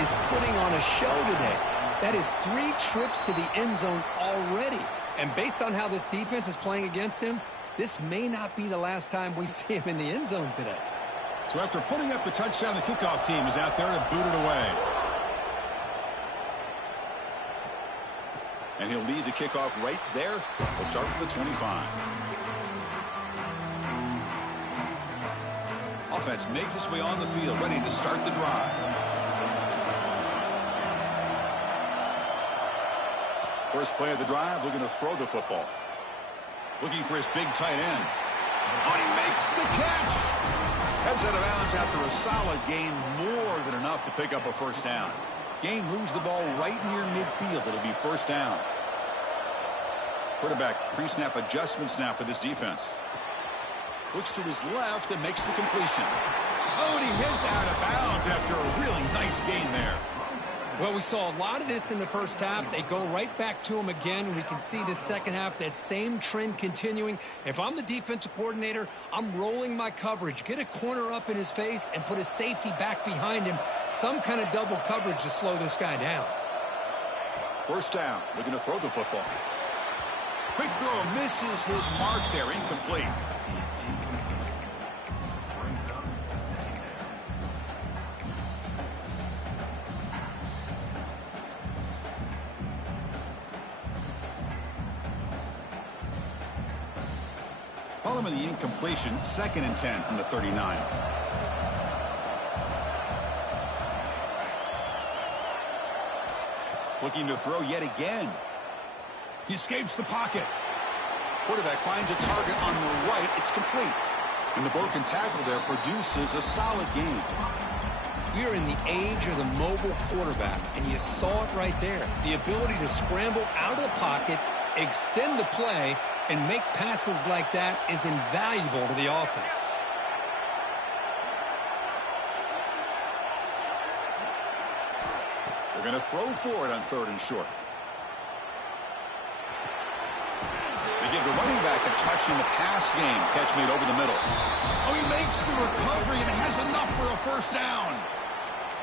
is putting on a show today. That is 3 trips to the end zone already. And based on how this defense is playing against him, this may not be the last time we see him in the end zone today. So after putting up the touchdown, the kickoff team is out there to boot it away. And he'll lead the kickoff right there. We'll start from the 25. Offense makes its way on the field, ready to start the drive. First play of the drive, looking to throw the football. Looking for his big tight end. Oh, he makes the catch. Heads out of bounds after a solid gain, more than enough to pick up a first down. Gain moves the ball right near midfield. It'll be first down. Quarterback pre-snap adjustments now for this defense. Looks to his left and makes the completion. Oh, and he heads out of bounds after a really nice gain there. Well, we saw a lot of this in the first half. They go right back to him again. We can see the second half, that same trend continuing. If I'm the defensive coordinator, I'm rolling my coverage. Get a corner up in his face and put a safety back behind him. Some kind of double coverage to slow this guy down. First down, looking to throw the football. Quick throw, misses his mark there, incomplete. Following the incompletion, 2nd and 10 from the 39. Looking to throw yet again. He escapes the pocket. Quarterback finds a target on the right. It's complete. And the broken tackle there produces a solid gain. We are in the age of the mobile quarterback, and you saw it right there. The ability to scramble out of the pocket, extend the play, and make passes like that is invaluable to the offense. They're going to throw for it on 3rd and short. They give the running back a touch in the pass game. Catch made over the middle. Oh, he makes the recovery and has enough for a first down.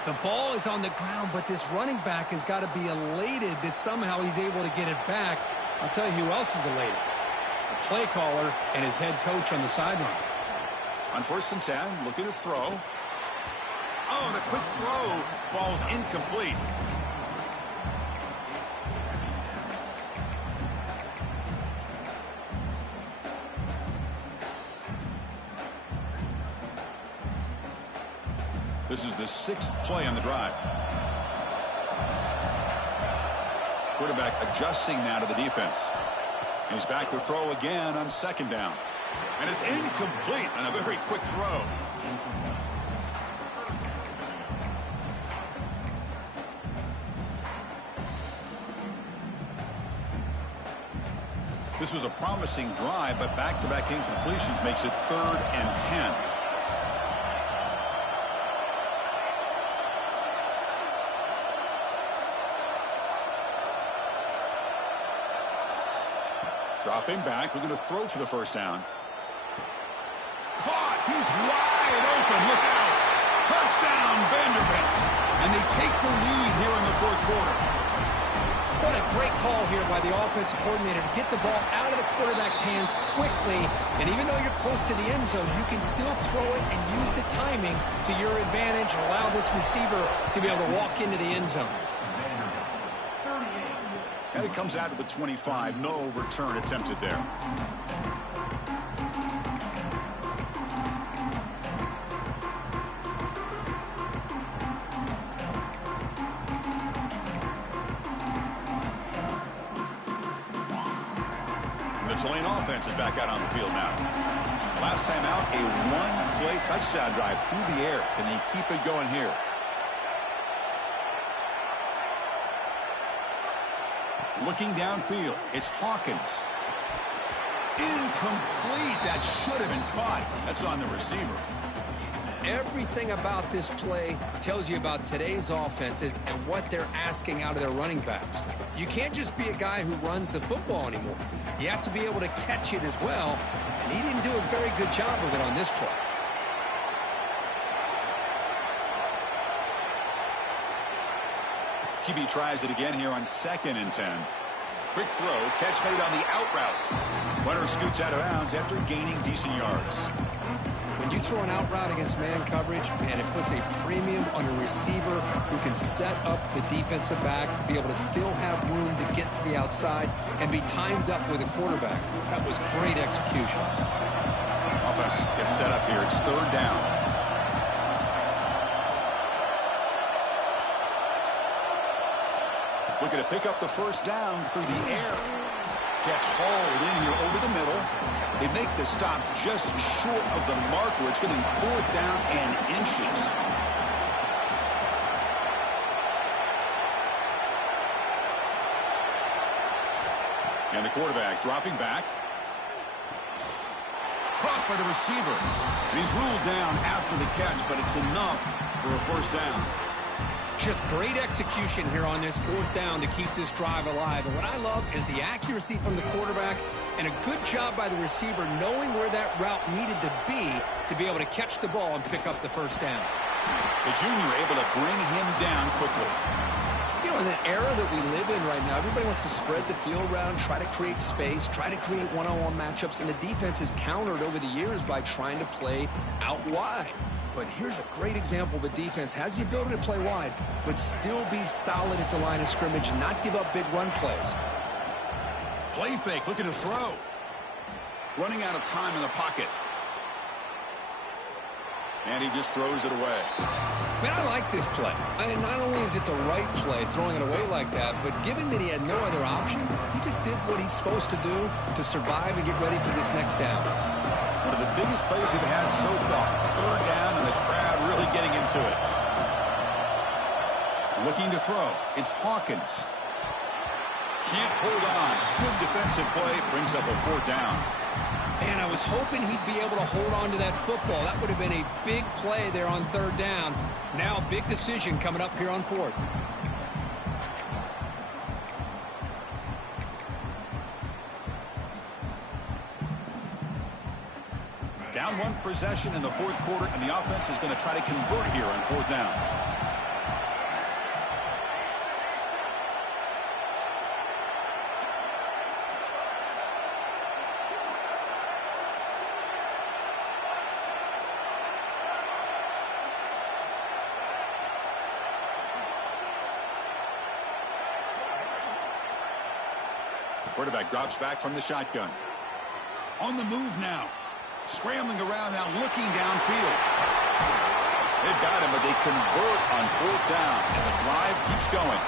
The ball is on the ground, but this running back has got to be elated that somehow he's able to get it back. I'll tell you who else is elated. The play caller and his head coach on the sideline. On 1st and 10, looking to throw. Oh, the quick throw falls incomplete. This is the 6th play on the drive. Quarterback adjusting now to the defense. He's back to throw again on 2nd down. And it's incomplete on a very quick throw. This was a promising drive, but back-to-back incompletions makes it 3rd and 10. Dropping back, we're going to throw for the 1st down. Caught! He's wide open, look out! Touchdown, Vanderbilt! And they take the lead here in the 4th quarter. What a great call here by the offensive coordinator to get the ball out of the quarterback's hands quickly. And even though you're close to the end zone, you can still throw it and use the timing to your advantage and allow this receiver to be able to walk into the end zone. And it comes out to the 25. No return attempted there. The Tulane offense is back out on the field now. Last time out, a one-play touchdown drive through the air. Can they keep it going here? Looking downfield, it's Hawkins. Incomplete. That should have been caught. That's on the receiver. Everything about this play tells you about today's offenses and what they're asking out of their running backs. You can't just be a guy who runs the football anymore. You have to be able to catch it as well, and he didn't do a very good job of it on this play. QB tries it again here on 2nd and 10. Quick throw, catch made on the out route. Runner scoots out of bounds after gaining decent yards. When you throw an out route against man coverage, man, it puts a premium on a receiver who can set up the defensive back to be able to still have room to get to the outside and be timed up with a quarterback. That was great execution. Offense gets set up here. It's 3rd down. Looking to pick up the 1st down through the air. Catch hauled in here over the middle. They make the stop just short of the marker. It's getting 4th down and inches. And the quarterback dropping back. Caught by the receiver. And he's ruled down after the catch, but it's enough for a 1st down. Just great execution here on this 4th down to keep this drive alive. And what I love is the accuracy from the quarterback and a good job by the receiver knowing where that route needed to be able to catch the ball and pick up the 1st down. The junior able to bring him down quickly. You know, in the era that we live in right now, everybody wants to spread the field around, try to create space, try to create one-on-one matchups, and the defense has countered over the years by trying to play out wide. But here's a great example. The defense has the ability to play wide, but still be solid at the line of scrimmage and not give up big run plays. Play fake, looking to throw. Running out of time in the pocket. And he just throws it away. Man, I like this play. I mean, not only is it the right play, throwing it away like that, but given that he had no other option, he just did what he's supposed to do to survive and get ready for this next down. One of the biggest plays we've had so far. 3rd down, and the crowd really getting into it. Looking to throw. It's Hawkins. Can't hold on. Good defensive play. Brings up a 4th down. Man, I was hoping he'd be able to hold on to that football. That would have been a big play there on 3rd down. Now a big decision coming up here on 4th. Down 1 possession in the 4th quarter, and the offense is going to try to convert here on 4th down. Quarterback drops back from the shotgun. On the move now. Scrambling around now, looking downfield. They've got him, but they convert on 4th down, and the drive keeps going.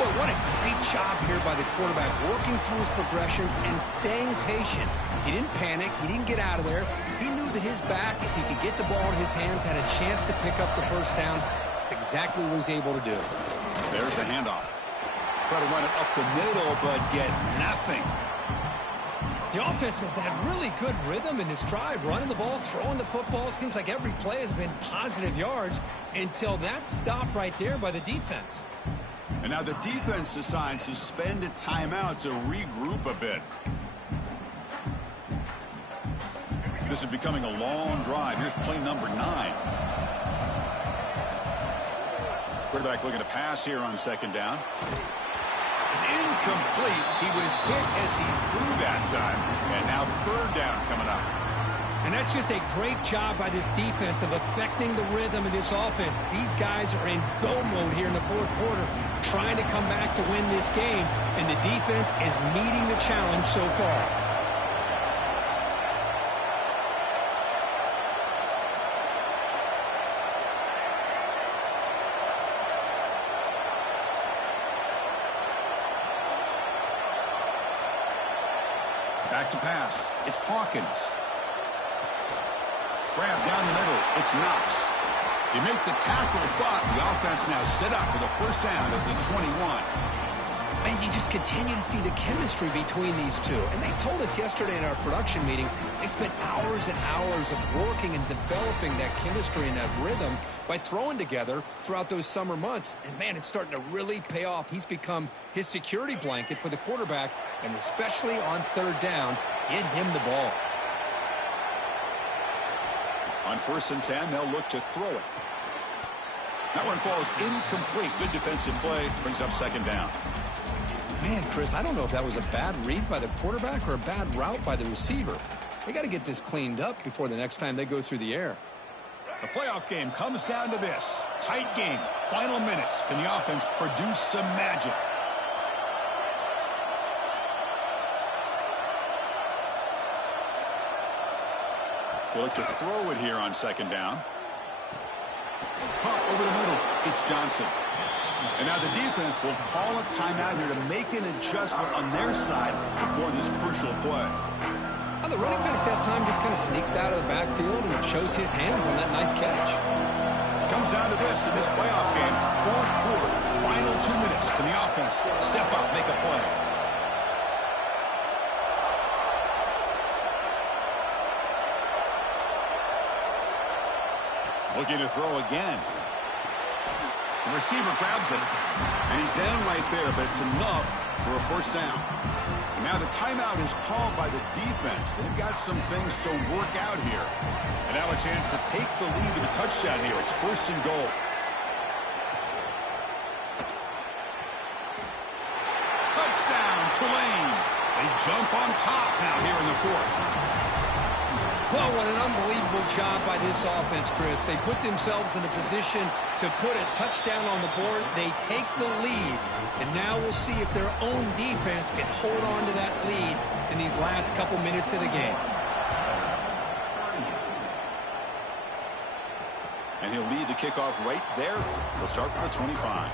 Boy, what a great job here by the quarterback, working through his progressions and staying patient. He didn't panic. He didn't get out of there. He knew that his back, if he could get the ball in his hands, had a chance to pick up the first down. That's exactly what he's able to do. There's the handoff. Try to run it up the middle, but get nothing. The offense has had really good rhythm in this drive, running the ball, throwing the football. Seems like every play has been positive yards until that stop right there by the defense. And now the defense decides to spend a timeout to regroup a bit. This is becoming a long drive. Here's play number 9. Quarterback looking to pass here on 2nd down. It's incomplete. He was hit as he threw that time. And now 3rd down coming up. And that's just a great job by this defense of affecting the rhythm of this offense. These guys are in go mode here in the 4th quarter, trying to come back to win this game. And the defense is meeting the challenge so far. Back to pass. It's Hawkins. Grab down the middle. It's Knox. You make the tackle, but the offense now set up with a first down at the 21. And you just continue to see the chemistry between these two. And they told us yesterday in our production meeting, they spent hours and hours of working and developing that chemistry and that rhythm by throwing together throughout those summer months. And, man, it's starting to really pay off. He's become his security blanket for the quarterback, and especially on 3rd down, get him the ball. On 1st and 10, they'll look to throw it. That one falls incomplete. Good defensive play. Brings up 2nd down. Man, Chris, I don't know if that was a bad read by the quarterback or a bad route by the receiver. They got to get this cleaned up before the next time they go through the air. The playoff game comes down to this. Tight game. Final minutes. Can the offense produce some magic? They look to throw it here on 2nd down. Pop over the middle. It's Johnson. And now the defense will call a timeout here to make an adjustment on their side before this crucial play. Well, the running back that time just kind of sneaks out of the backfield and shows his hands on that nice catch. Comes down to this in this playoff game. 4th quarter. Final 2 minutes. Can the offense step up, make a play? Looking to throw again. The receiver grabs it, and he's down right there, but it's enough for a first down. And now the timeout is called by the defense. They've got some things to work out here. And now a chance to take the lead with a touchdown here. It's 1st and goal. Touchdown, Tulane. They jump on top now here in the 4th. Well, what an unbelievable job by this offense, Chris. They put themselves in a position to put a touchdown on the board. They take the lead, and now we'll see if their own defense can hold on to that lead in these last couple minutes of the game. And he'll lead the kickoff right there. He'll start from the 25.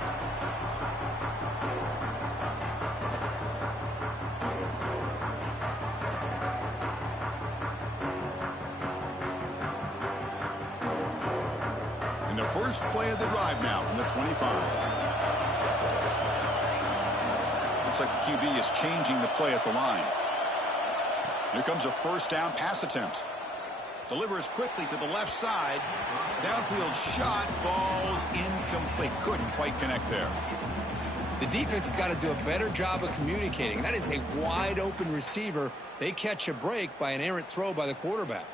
And the first play of the drive now from the 25. Looks like the QB is changing the play at the line. Here comes a first down pass attempt. Delivers quickly to the left side. Downfield shot falls incomplete. Couldn't quite connect there. The defense has got to do a better job of communicating. That is a wide open receiver. They catch a break by an errant throw by the quarterback.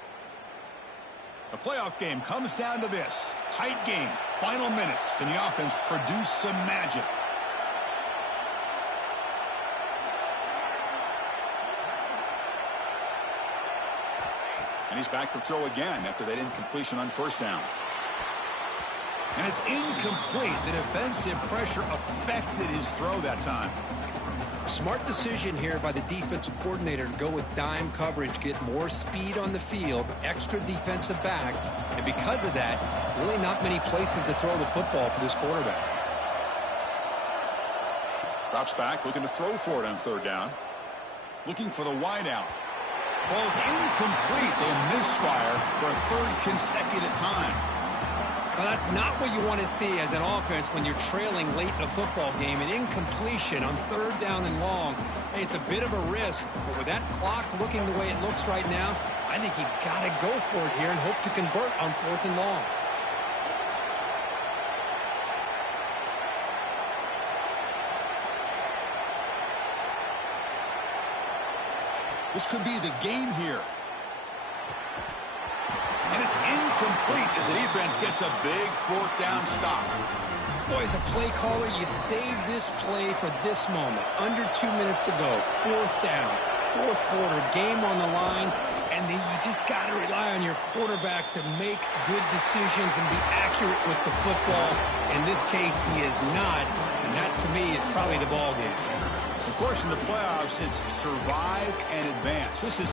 The playoff game comes down to this. Tight game. Final minutes. Can the offense produce some magic? And he's back to throw again after that incompletion on first down. And it's incomplete. The defensive pressure affected his throw that time. Smart decision here by the defensive coordinator to go with dime coverage, get more speed on the field, extra defensive backs, and because of that, really not many places to throw the football for this quarterback. Drops back, looking to throw for it on third down. Looking for the wideout. Falls incomplete. They misfire for a third consecutive time. Well, that's not what you want to see as an offense when you're trailing late in a football game. An incompletion on third down and long. Hey, it's a bit of a risk, but with that clock looking the way it looks right now, I think you got to go for it here and hope to convert on fourth and long. This could be the game here. And it's incomplete as the defense gets a big fourth down stop. Boy, as a play caller, you save this play for this moment. Under 2 minutes to go. Fourth down. Fourth quarter. Game on the line. And then you just got to rely on your quarterback to make good decisions and be accurate with the football. In this case, he is not. And that, to me, is probably the ball game. Of course, in the playoffs, it's survive and advance. This is